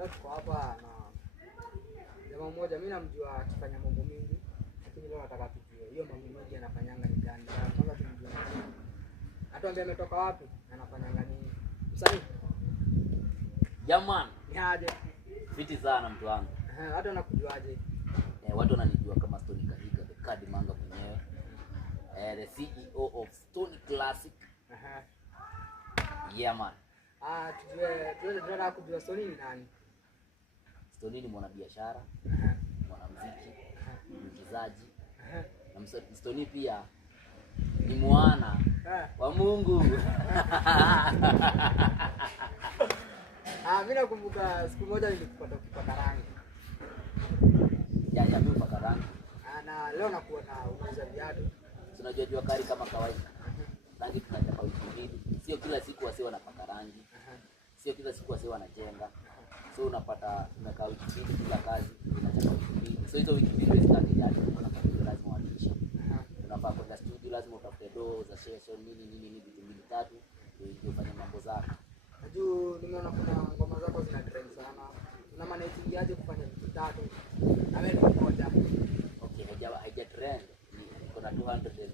Leo tuko hapa na jamaa mmoja, mimi namjua akifanya mambo mengi, lakini leo nataka tujue hiyo mambo mengi anafanyanga ni gani. Kwanza tumjue. Atuambie ametoka wapi na anafanyanga nini. Msanii. Jaman, Ni aje? fiti sana mtu wangu. Watu wanakujuaje? Watu wananijua kama Stony Kahiga, the Card Manga mwenyewe. The CEO of Stony Classic. Yeah man. Tunataka kujua Stony ni nani? Stony ni mwanabiashara, mwanamuziki, mwigizaji. Na Stony pia ni mwana wa Mungu. Mimi nakumbuka siku moja nilikupata ukipaka rangi. Ya mimi upaka rangi. Na leo nakuona unauza viatu. Tunajua jua kali kama kawaida. Rangi tunachapa wiki mbili. Sio kila siku wasi wanapaka rangi. Sio kila siku wasi wanajenga. So unapata tumekaa wiki mbili kila kazi tunachapa wiki mbili. So hizo wiki mbili zikati yake tunapata lazima wanishi. Tunafaa kwenda studio, lazima utafute doo za session nini vitu mbili tatu ndio ufanye mambo zako. Najua nimeona kuna ngoma zako zina trend sana. Una manage aje kufanya vitu tatu? Na wewe ni mmoja. Okay, haija trend. Niko na 270.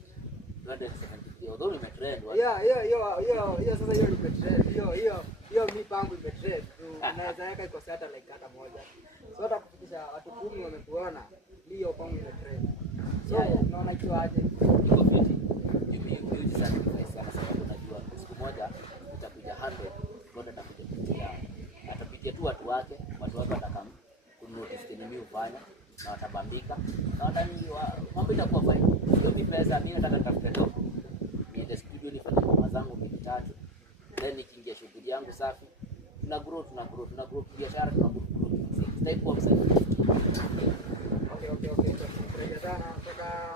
Although nimetrend. Yeah, sasa hiyo nimetrend. Hiyo mipango imetrend. Unaweza weka iko satellite hata moja. So hata kufikisha watu 10 wamekuona, hiyo pango imetrend. So unaona ikiwa aje? Niko fiti. Mimi sacrifice sana sababu najua siku moja utakuja 100, ndio atakuja atapitia tu watu wake watakam kunotice mimi ufanya na watabambika na wataniwa mambo itakuwa fine. Ndio ni pesa mimi nataka nitafute dogo. Niende studio nifanye ngoma zangu mbili tatu. Then nikiingia shughuli yangu safi. Tuna grow biashara, tuna grow. Stay kwa msanii. Okay. Tunafurahi sana kutoka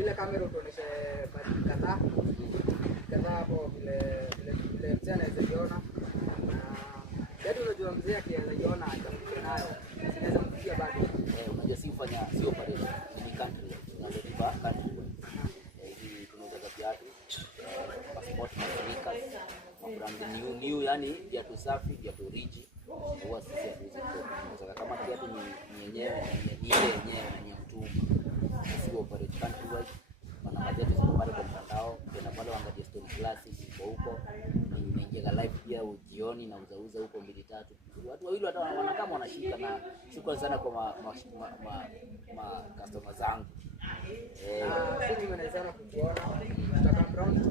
ile kamera tuoneshe badi kadhaa hapo vile mzee anaweza Yaani unajua mzee akiona atakuja nayo. Inaweza kufikia bado. Unajua sio operation ni country. Tunalipa country. Hii tunauza viatu, passport na sneakers. Brand new yani viatu safi, viatu rich. Huwa sisi hatuwezi kutoka kama kiatu ni yenyewe ni mtumba. Sio operation country wide. Wanaangalia tu pale kwa mtandao, na pale waangalie Stony Classic huko. Nimeingia live pia jioni na uzauza huko 2-3. Watu wawili wanaona kama wanashika na shukrani sana kwa customer zangu. Sisi tunaweza kukuona tutakaa ground.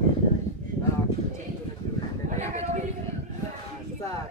Sasa